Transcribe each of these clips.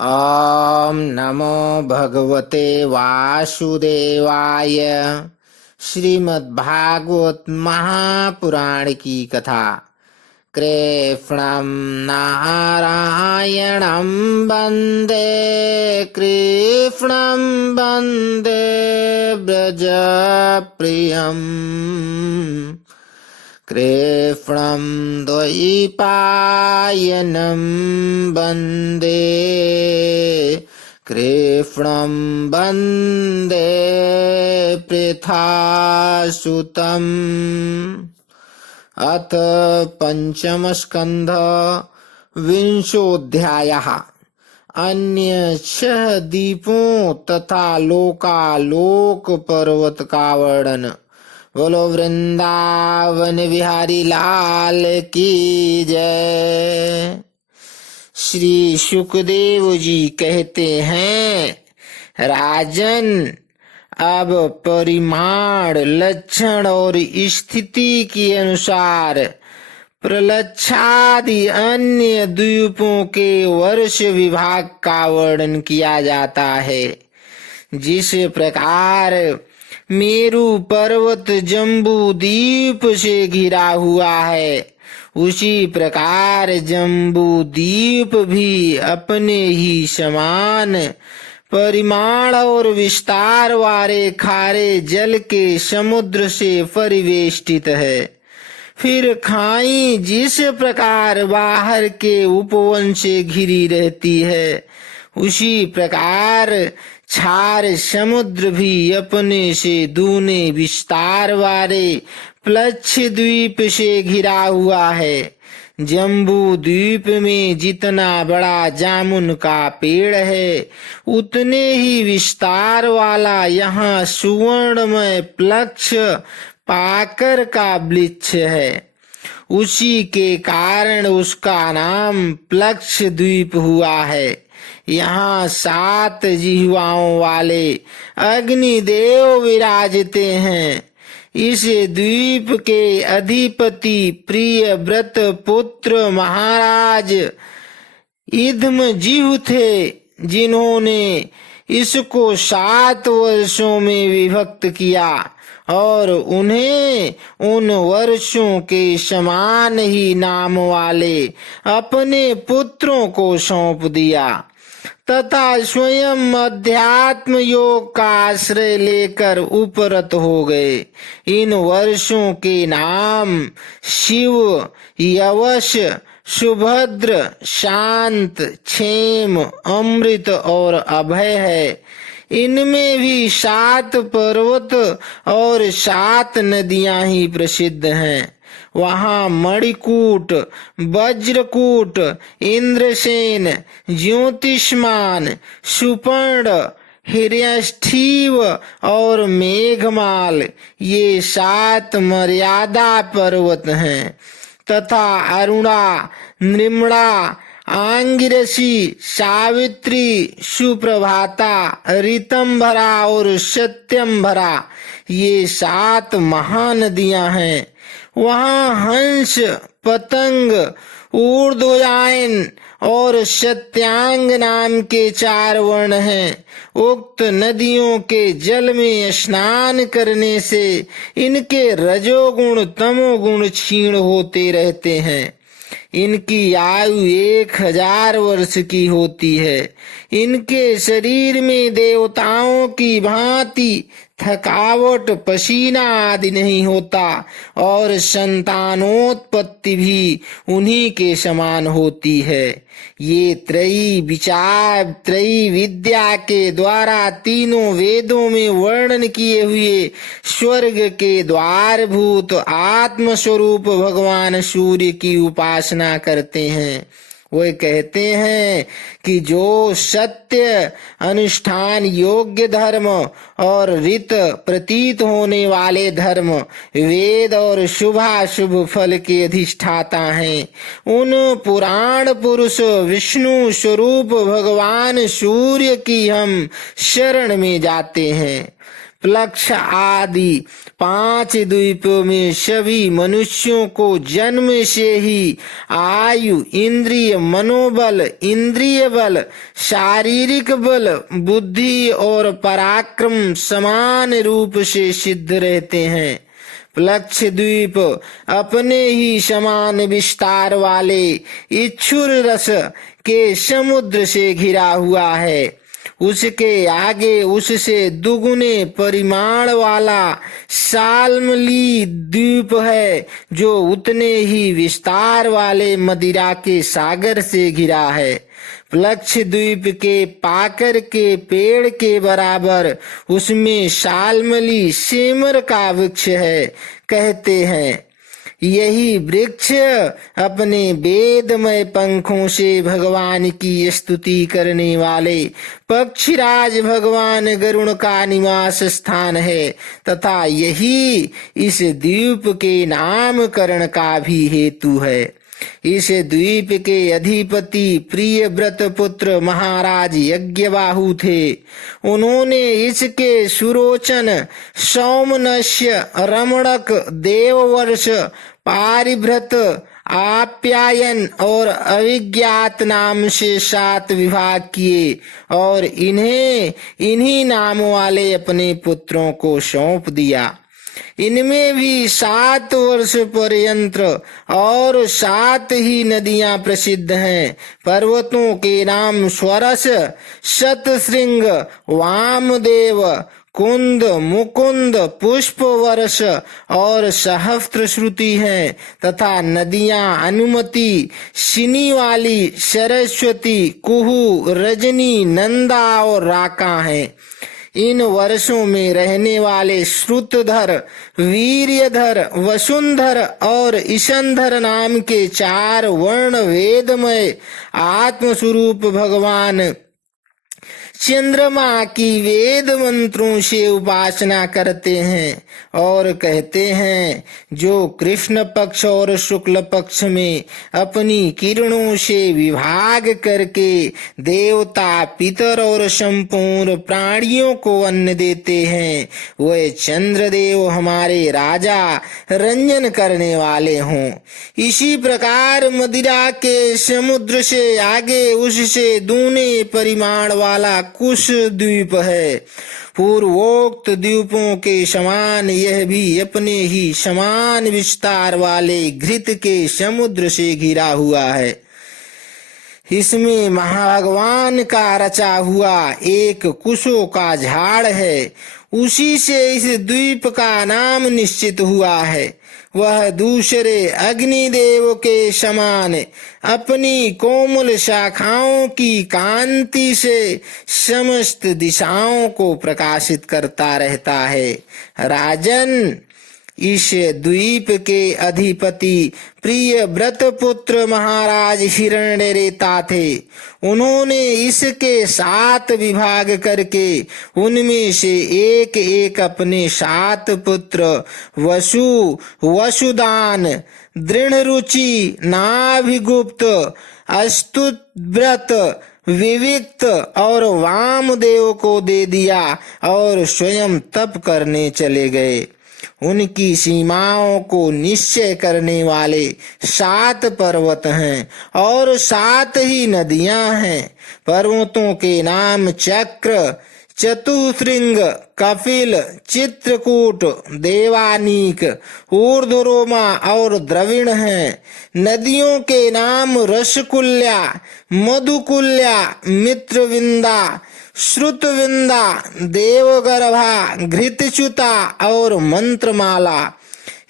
ॐ नमो भगवते वासुदेवाय। श्रीमद्भागवत महापुराण की कथा। कृष्णं नारायणं वन्दे, कृष्णं वन्दे व्रजप्रियम्, कृष्णं द्वैपायनं वन्दे, कृष्णं वन्दे पृथासुतम्। अथ पंचमस्कंध विंशोऽध्यायः। अन्य 6 दीपों तथा लोकालोक पर्वत का वर्णन। बोलो वृंदावन बिहारी लाल की जय। श्री सुखदेव जी कहते हैं, राजन, अब परिमाण, लक्षण और स्थिति के अनुसार प्रलक्षादि अन्य द्वीपों के वर्ष विभाग का वर्णन किया जाता है। जिस प्रकार मेरु पर्वत जम्बू द्वीप से घिरा हुआ है, उसी प्रकार जम्बू द्वीप भी अपने ही समान परिमाण और विस्तार वाले खारे जल के समुद्र से परिवेष्टित है। फिर खाई जिस प्रकार बाहर के उपवन से घिरी रहती है, उसी प्रकार क्षार समुद्र भी अपने से दूने विस्तार वाले प्लक्ष द्वीप से घिरा हुआ है। जम्बू द्वीप में जितना बड़ा जामुन का पेड़ है, उतने ही विस्तार वाला यहाँ सुवर्णमय प्लक्ष पाकर का वृक्ष है। उसी के कारण उसका नाम प्लक्ष द्वीप हुआ है। यहाँ 7 जिह्वाओं वाले अग्निदेव विराजते हैं। इस द्वीप के अधिपति प्रिय व्रत पुत्र महाराज इदमजिह्व थे, जिन्होंने इसको 7 वर्षों में विभक्त किया और उन्हें उन वर्षों के समान ही नाम वाले अपने पुत्रों को सौंप दिया तथा स्वयं अध्यात्म योग का आश्रय लेकर उपरत हो गए। इन वर्षों के नाम शिव, यवश, सुभद्र, शांत, क्षेम, अमृत और अभय है। इनमें भी 7 पर्वत और 7 नदियां ही प्रसिद्ध हैं। वहाँ मणिकूट, वज्रकूट, इंद्रसेन, ज्योतिष्मान, सुपर्ण, हिरण्यष्ठीव और मेघमाल, ये 7 मर्यादा पर्वत हैं तथा अरुणा, नृम्णा, आंगिरसी, सावित्री, सुप्रभाता, ऋतंभरा और सत्यंभरा, ये 7 महानदियां हैं। वहाँ हंस, पतंग, ऊर्ध्वयान और सत्यांग नाम के 4 वर्ण हैं। उक्त नदियों के जल में स्नान करने से इनके रजोगुण तमोगुण क्षीण होते रहते हैं। इनकी आयु 1000 वर्ष की होती है। इनके शरीर में देवताओं की भांति थकावट, पसीना आदि नहीं होता और संतानोत्पत्ति भी उन्हीं के समान होती है। ये त्रयी विचार, त्रयी विद्या के द्वारा तीनों वेदों में वर्णन किए हुए स्वर्ग के द्वारभूत आत्म स्वरूप भगवान सूर्य की उपासना करते हैं। वे कहते हैं कि जो सत्य, अनुष्ठान योग्य धर्म और ऋत प्रतीत होने वाले धर्म, वेद और शुभाशुभ फल के अधिष्ठाता हैं, उन पुराण पुरुष विष्णु स्वरूप भगवान सूर्य की हम शरण में जाते हैं। प्लक्ष आदि 5 द्वीपों में सभी मनुष्यों को जन्म से ही आयु, इंद्रिय, मनोबल, इंद्रिय बल, शारीरिक बल, बुद्धि और पराक्रम समान रूप से सिद्ध रहते हैं। प्लक्ष द्वीप अपने ही समान विस्तार वाले इच्छुर रस के समुद्र से घिरा हुआ है। उसके आगे उससे दुगुने परिमाण वाला शाल्मली द्वीप है, जो उतने ही विस्तार वाले मदिरा के सागर से घिरा है। प्लक्ष द्वीप के पाकर के पेड़ के बराबर उसमें शाल्मली सेमर का वृक्ष है। कहते हैं यही वृक्ष अपने वेदमय पंखों से भगवान की स्तुति करने वाले पक्षीराज भगवान गरुण का निवास स्थान है, तथा यही इस द्वीप के नामकरण का भी हेतु है। इस द्वीप के अधिपति प्रियव्रत पुत्र महाराज यज्ञबाहु थे। उन्होंने इसके सुरोचन, सौमनस्य, रमणक, देववर्ष, पारिभ्रत, आप्यायन और अविज्ञात नाम से 7 विभाग किए और इन्हें इन्हीं नाम वाले अपने पुत्रों को सौंप दिया। इनमें भी 7 वर्ष पर्यंत और 7 ही नदियां प्रसिद्ध हैं। पर्वतों के नाम स्वरस, शतशृंग, वामदेव, कुंद, मुकुंद, पुष्प वर्ष और सहस्त्र श्रुति हैं, तथा नदियां अनुमति, सिनी वाली, सरस्वती, कुहू, रजनी, नंदा और राका हैं। इन वर्षों में रहने वाले श्रुतधर, वीर्यधर, वसुंधर और ईशंधर नाम के 4 वर्ण वेदमय आत्मस्वरूप भगवान चंद्रमा की वेद मंत्रों से उपासना करते हैं और कहते हैं, जो कृष्ण पक्ष और शुक्ल पक्ष में अपनी किरणों से विभाग करके देवता, पितर और संपूर्ण प्राणियों को अन्न देते हैं, वे चंद्रदेव हमारे राजा रंजन करने वाले हों। इसी प्रकार मदिरा के समुद्र से आगे उससे दूने परिमाण वाला कुश द्वीप है। पूर्वोक्त द्वीपों के समान यह भी अपने ही समान विस्तार वाले घृत के समुद्र से घिरा हुआ है। इसमें महाभगवान का रचा हुआ एक कुशों का झाड़ है। उसी से इस द्वीप का नाम निश्चित हुआ है। वह दूसरे अग्निदेव के समान अपनी कोमल शाखाओं की कांति से समस्त दिशाओं को प्रकाशित करता रहता है। राजन, इस द्वीप के अधिपति प्रिय व्रत पुत्र महाराज हिरण्यरेता थे। उन्होंने इसके 7 विभाग करके उनमें से एक एक अपने 7 पुत्र वसु, वसुदान, दृढ़रुचि, नाभिगुप्त, अस्तुव्रत, विविक्त और वामदेव को दे दिया और स्वयं तप करने चले गए। उनकी सीमाओं को निश्चय करने वाले 7 पर्वत हैं और 7 ही नदियां हैं। पर्वतों के नाम चक्र, चतुश्रृंग, कपिल, चित्रकूट, देवानीक, ऊर्ध्वरोमा और द्रविण हैं। नदियों के नाम रसकुल्या, मधुकुल्या, मित्रविंदा, श्रुतविंदा, देवगर्भा, घृतच्युता और मंत्रमाला।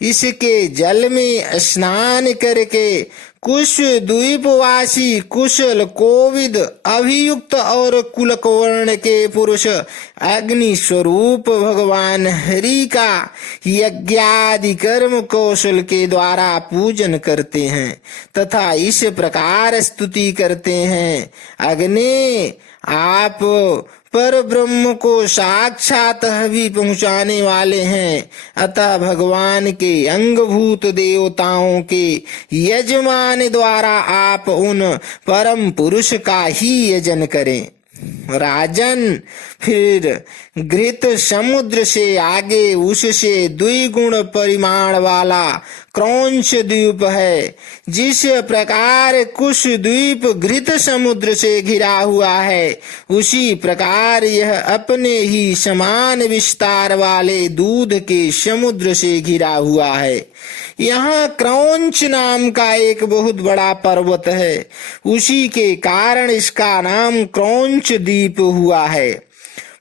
इसके जल में स्नान करके कुश द्वीपवासी कुशल, कोविद, अभियुक्त और कुलकवर्ण के पुरुष अग्नि स्वरूप भगवान हरि का यज्ञादि कर्म कौशल के द्वारा पूजन करते हैं तथा इस प्रकार स्तुति करते हैं, अग्नि आप पर ब्रह्म को साक्षात भी पहुँचाने वाले हैं, अतः भगवान के अंगभूत देवताओं के यजमान द्वारा आप उन परम पुरुष का ही यजन करें। राजन, फिर घृत समुद्र से आगे उससे द्विगुण परिमाण वाला क्रौंच द्वीप है। जिस प्रकार कुश द्वीप घृत समुद्र से घिरा हुआ है, उसी प्रकार यह अपने ही समान विस्तार वाले दूध के समुद्र से घिरा हुआ है। यहाँ क्रौंच नाम का एक बहुत बड़ा पर्वत है, उसी के कारण इसका नाम क्रौंच द्वीप हुआ है।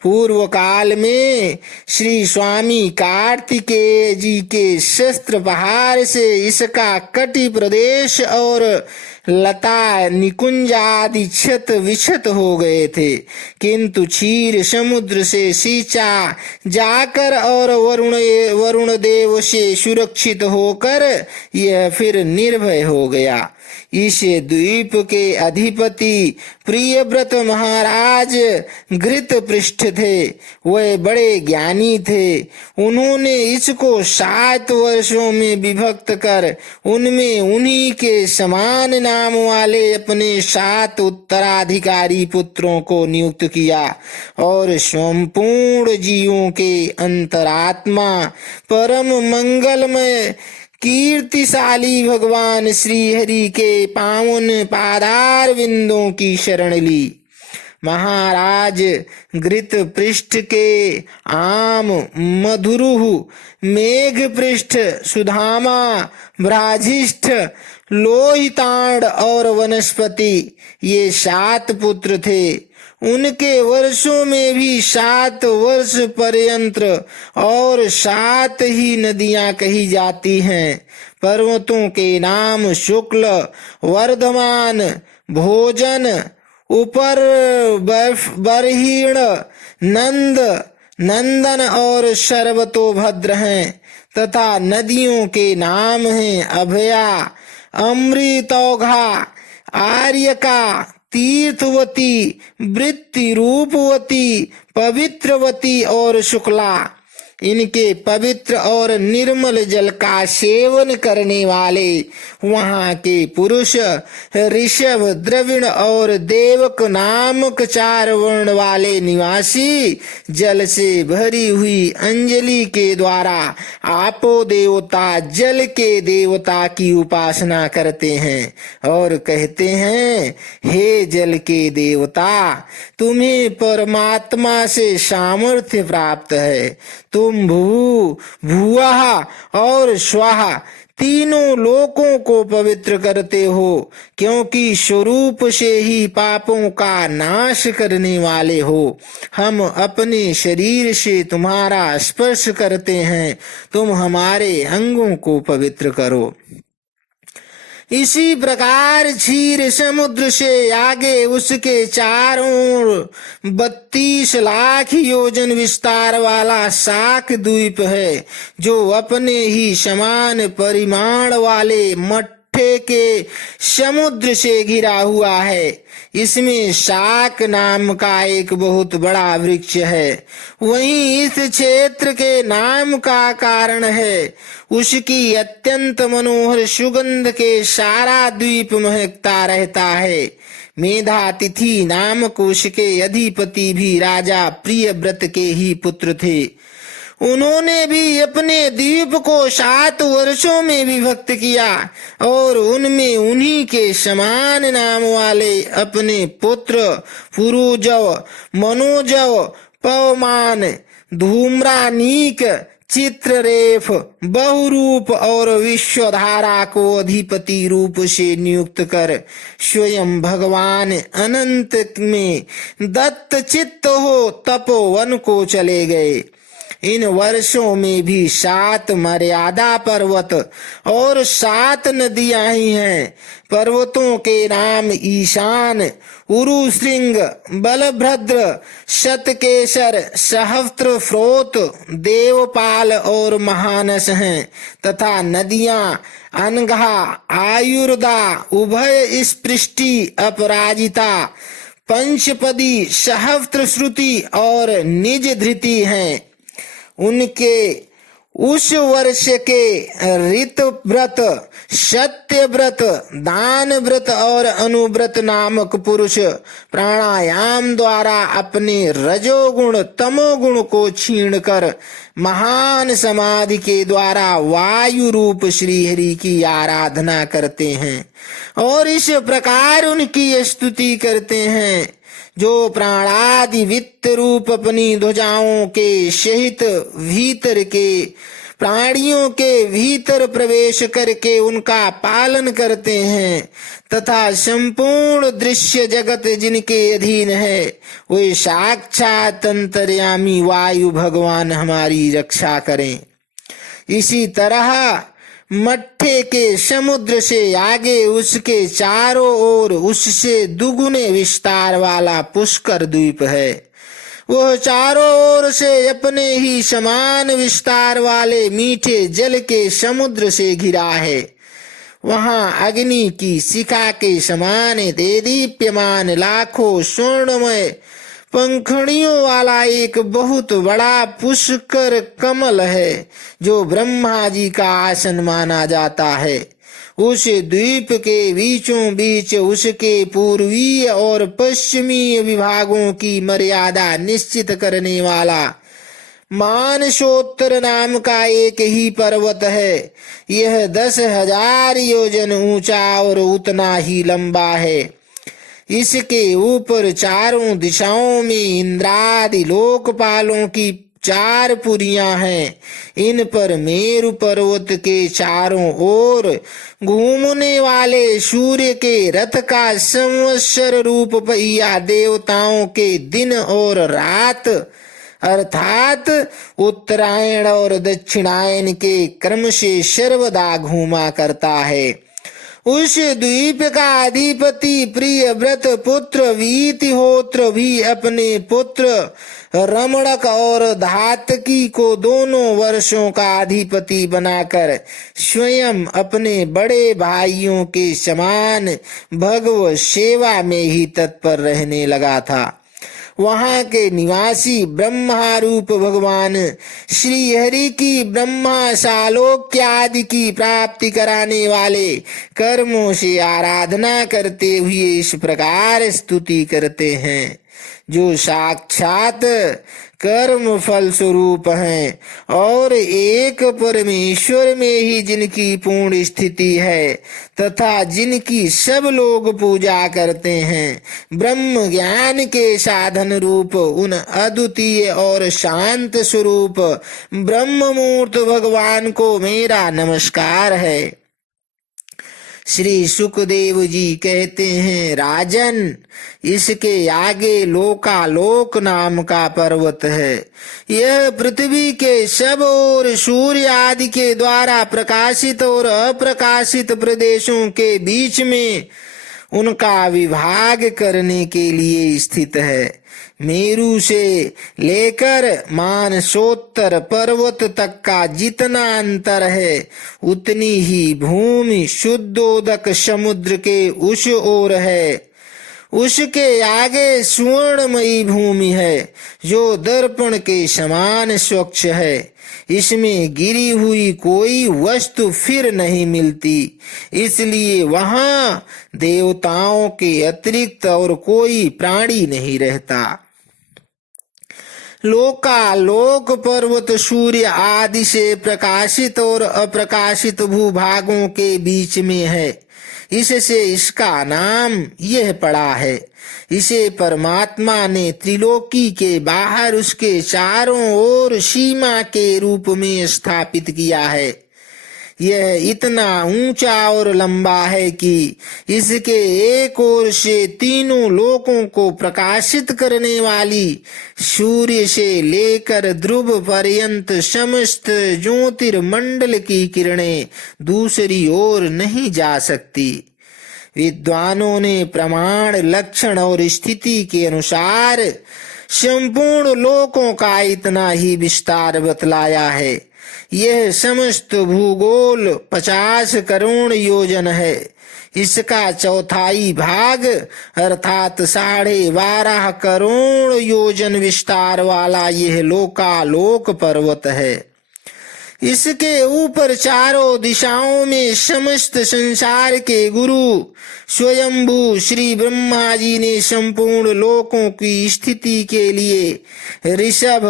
पूर्व काल में श्री स्वामी कार्तिकेय जी के शस्त्र प्रहार से इसका कटि प्रदेश और लता निकुंज आदि क्षत विक्षत हो गए थे, किंतु क्षीर समुद्र से सींचा जाकर और वरुण देव से सुरक्षित होकर यह फिर निर्भय हो गया। इस द्वीप के अधिपति प्रियव्रत महाराज घृत पृष्ठ थे। वह बड़े ज्ञानी थे। उन्होंने इसको 7 वर्षों में विभक्त कर उनमें उन्हीं के समान नाम वाले अपने 7 उत्तराधिकारी पुत्रों को नियुक्त किया और संपूर्ण जीवों के अंतरात्मा परम मंगलमय कीर्तिशाली भगवान श्री हरि के पावन पादार विंदों की शरण ली। महाराज घृत पृष्ठ के आम, मधुरुह, मेघ पृष्ठ, सुधामा, ब्राजिष्ठ, लोहितांड और वनस्पति ये 7 पुत्र थे। उनके वर्षों में भी 7 वर्ष पर्यंत और 7 ही नदियां कही जाती हैं। पर्वतों के नाम शुक्ल, वर्धमान, भोजन, ऊपर बरहीण, नंद, नंदन और सर्वतोभद्र हैं तथा नदियों के नाम हैं अभया, अमृतौघा, आर्यका, तीर्थवती, वृत्ति रूपवती, पवित्रवती और शुक्ला। इनके पवित्र और निर्मल जल का सेवन करने वाले वहाँ के पुरुष ऋषभ, द्रविण और देवक नामक 4 वर्ण वाले निवासी जल से भरी हुई अंजलि के द्वारा आपो देवता, जल के देवता की उपासना करते हैं और कहते हैं, हे जल के देवता, तुम्हें परमात्मा से सामर्थ्य प्राप्त है। तुम भू, भुवः और स्वाहा तीनों लोकों को पवित्र करते हो, क्योंकि स्वरूप से ही पापों का नाश करने वाले हो। हम अपने शरीर से तुम्हारा स्पर्श करते हैं, तुम हमारे अंगों को पवित्र करो। इसी प्रकार क्षीर समुद्र से आगे उसके चारों ओर 32 लाख योजन विस्तार वाला शाक द्वीप है, जो अपने ही समान परिमाण वाले मट्ठे के समुद्र से घिरा हुआ है। इसमें शाक नाम का एक बहुत बड़ा वृक्ष है। वहीं इस क्षेत्र के नाम का कारण है उसकी अत्यंत मनोहर सुगंध के सारा द्वीप महकता रहता है। मेधातिथि नामक उसके अधिपति भी राजा प्रियव्रत के ही पुत्र थे। उन्होंने भी अपने द्वीप को 7 वर्षों में विभक्त किया और उनमें उन्हीं के समान नाम वाले अपने पुत्र पुरुजव, मनोजव, पवमान, धूम्रानीक, चित्ररेफ, बहुरूप और विश्वधारा को अधिपति रूप से नियुक्त कर स्वयं भगवान अनंत में दत्त चित्त हो तपोवन को चले गए। इन वर्षों में भी 7 मर्यादा पर्वत और 7 नदियां ही हैं। पर्वतों के नाम ईशान, उरुश्रृंग, बलभद्र, शतकेसर, सहस्त्र स्रोत, देवपाल और महानस हैं तथा नदियां अनघा, आयुर्दा, उभय स्पृष्टि, अपराजिता, पंचपदी, सहस्त्र श्रुति और निज धृति हैं। उनके उस वर्ष के ऋत व्रत, सत्य व्रत, दान व्रत और अनुव्रत नामक पुरुष प्राणायाम द्वारा अपने रजोगुण तमोगुण को छीण कर महान समाधि के द्वारा वायु रूप श्री हरि की आराधना करते हैं और इस प्रकार उनकी स्तुति करते हैं। जो प्राणादि वित्त रूप अपनी ध्वजाओं के सहित भीतर के प्राणियों के भीतर प्रवेश करके उनका पालन करते हैं तथा संपूर्ण दृश्य जगत जिनके अधीन है वे साक्षात अंतर्यामी वायु भगवान हमारी रक्षा करें। इसी तरह मट्ठे के समुद्र से आगे उसके चारों ओर उससे दुगुने विस्तार वाला पुष्कर द्वीप है। वह चारों ओर से अपने ही समान विस्तार वाले मीठे जल के समुद्र से घिरा है। वहां अग्नि की शिखा के समान देदीप्यमान लाखों स्वर्णमय पंखुड़ियों वाला एक बहुत बड़ा पुष्कर कमल है जो ब्रह्मा जी का आसन माना जाता है। उस द्वीप के बीचों बीच उसके पूर्वीय और पश्चिमी विभागों की मर्यादा निश्चित करने वाला मानसोत्तर नाम का एक ही पर्वत है। यह 10,000 योजन ऊंचा और उतना ही लंबा है। इसके ऊपर चारों दिशाओं में इंद्रादि लोकपालों की 4 पुरियां हैं। इन पर मेरु पर्वत के चारों ओर घूमने वाले सूर्य के रथ का संवत्सर रूप पहिया देवताओं के दिन और रात अर्थात उत्तरायण और दक्षिणायन के क्रम से सर्वदा घूमा करता है। उस द्वीप का अधिपति प्रिय व्रत पुत्र वीतिहोत्र भी अपने पुत्र रमणक और धातकी को दोनों वर्षों का अधिपति बनाकर स्वयं अपने बड़े भाइयों के समान भगवत सेवा में ही तत्पर रहने लगा था। वहां के निवासी ब्रह्मा रूप भगवान श्री हरि की ब्रह्मा सालोक्य आदि की प्राप्ति कराने वाले कर्मों से आराधना करते हुए इस प्रकार स्तुति करते हैं। जो साक्षात कर्म फल स्वरूप हैं और एक परमेश्वर में ही जिनकी पूर्ण स्थिति है तथा जिनकी सब लोग पूजा करते हैं, ब्रह्म ज्ञान के साधन रूप उन अद्वितीय और शांत स्वरूप ब्रह्म मूर्त भगवान को मेरा नमस्कार है। श्री सुखदेव जी कहते हैं, राजन, इसके आगे लोकालोक नाम का पर्वत है। यह पृथ्वी के सब और सूर्य आदि के द्वारा प्रकाशित और अप्रकाशित प्रदेशों के बीच में उनका विभाग करने के लिए स्थित है। मेरु से लेकर मानसोत्तर पर्वत तक का जितना अंतर है उतनी ही भूमि शुद्धोदक समुद्र के उस ओर है। उसके आगे सुवर्णमयी भूमि है जो दर्पण के समान स्वच्छ है। इसमें गिरी हुई कोई वस्तु फिर नहीं मिलती, इसलिए वहां देवताओं के अतिरिक्त और कोई प्राणी नहीं रहता। लोकालोक पर्वत सूर्य आदि से प्रकाशित और अप्रकाशित भूभागों के बीच में है, इससे इसका नाम यह पड़ा है। इसे परमात्मा ने त्रिलोकी के बाहर उसके चारों ओर सीमा के रूप में स्थापित किया है। यह इतना ऊंचा और लंबा है कि इसके एक ओर से तीनों लोकों को प्रकाशित करने वाली सूर्य से लेकर ध्रुव पर्यंत समस्त ज्योतिर्मंडल की किरणें दूसरी ओर नहीं जा सकती। विद्वानों ने प्रमाण, लक्षण और स्थिति के अनुसार संपूर्ण लोकों का इतना ही विस्तार बतलाया है। यह समस्त भूगोल 50 करोड़ योजन है। इसका चौथाई भाग अर्थात 12.5 करोड़ योजन विस्तार वाला यह लोकालोक पर्वत है। इसके ऊपर चारों दिशाओं में समस्त संसार के गुरु स्वयंभू श्री ब्रह्मा जी ने संपूर्ण लोकों की स्थिति के लिए ऋषभ,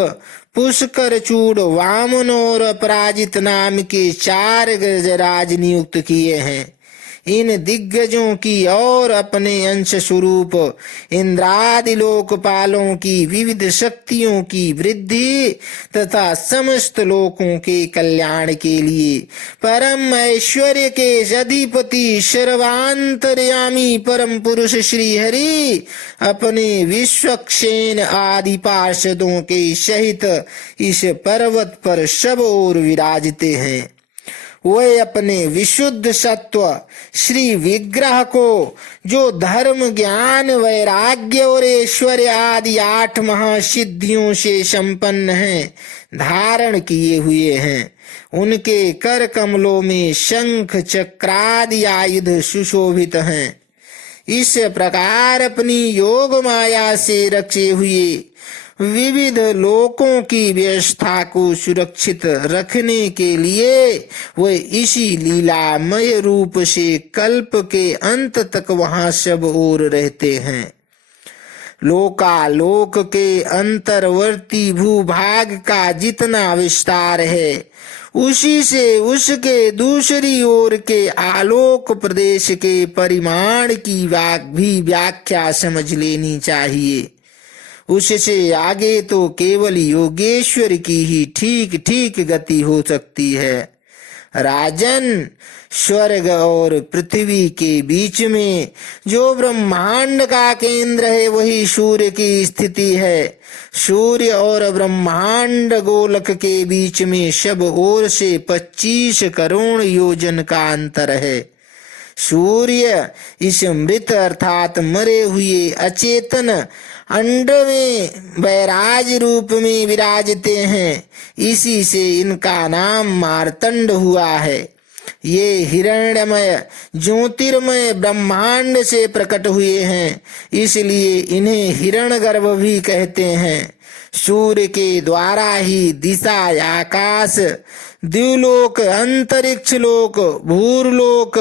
पुष्कर, चूड़, वामन और अपराजित नाम के 4 गजराज नियुक्त किए हैं। इन दिग्गजों की और अपने अंश स्वरूप इंद्रादि लोकपालों की विविध शक्तियों की वृद्धि तथा समस्त लोकों के कल्याण के लिए परम ऐश्वर्य के अधिपति सर्वांतर्यामी परम पुरुष श्री हरि अपने विश्वक्षेन आदि पार्षदों के सहित इस पर्वत पर सब ओर विराजते हैं। वे अपने विशुद्ध सत्व श्री विग्रह को, जो धर्म, ज्ञान, वैराग्य और ऐश्वर्य आदि 8 महासिद्धियों से संपन्न है, धारण किए हुए हैं। उनके कर कमलों में शंख, चक्रादि आयुध सुशोभित हैं। इस प्रकार अपनी योग माया से रचे हुए विविध लोकों की व्यवस्था को सुरक्षित रखने के लिए वे इसी लीलामय रूप से कल्प के अंत तक वहां सब ओर रहते हैं। लोकालोक के अंतर्वर्ती भूभाग का जितना विस्तार है, उसी से उसके दूसरी ओर के आलोक प्रदेश के परिमाण की भी व्याख्या समझ लेनी चाहिए। उससे आगे तो केवल योगेश्वर की ही ठीक ठीक गति हो सकती है। राजन, स्वर्ग और पृथ्वी के बीच में जो ब्रह्मांड का केंद्र है, वही सूर्य की स्थिति है। सूर्य और ब्रह्मांड गोलक के बीच में सब ओर से 25 करोड़ योजन का अंतर है। सूर्य इस मृत अर्थात मरे हुए अचेतन अंड में वैराज रूप में विराजते हैं। इसी से इनका नाम मार्तंड हुआ है। ये हिरण्यमय ज्योतिर्मय ब्रह्मांड से प्रकट हुए हैं, इसलिए इन्हें हिरण्यगर्भ भी कहते हैं। सूर्य के द्वारा ही दिशा, आकाश, द्युलोक, अंतरिक्ष लोक, भूरलोक,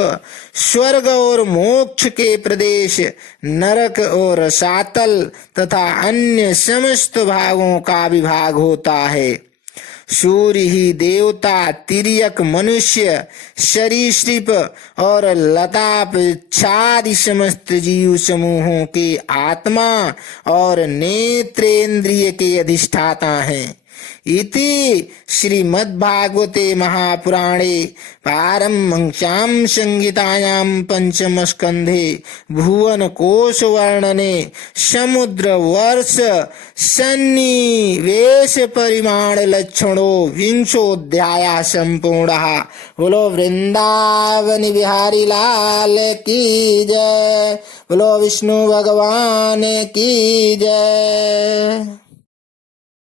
स्वर्ग और मोक्ष के प्रदेश, नरक और सातल तथा अन्य समस्त भागों का विभाग होता है। सूर्य ही देवता, तिर्यक, मनुष्य, सरीसृप और लताप छादि समस्त जीव समूहों के आत्मा और नेत्रेंद्रिय के अधिष्ठाता हैं। इति श्रीमद्भागवते महापुराणे पारमहंस्यां संहितायां पंचम स्कंधे भुवन कोश वर्णने समुद्र वर्ष सन्निवेश परिमाण लक्षणो विंशोऽध्यायः संपूर्णः। बोलो वृंदावन बिहारी लाल की जय। बोलो विष्णु भगवान की जय।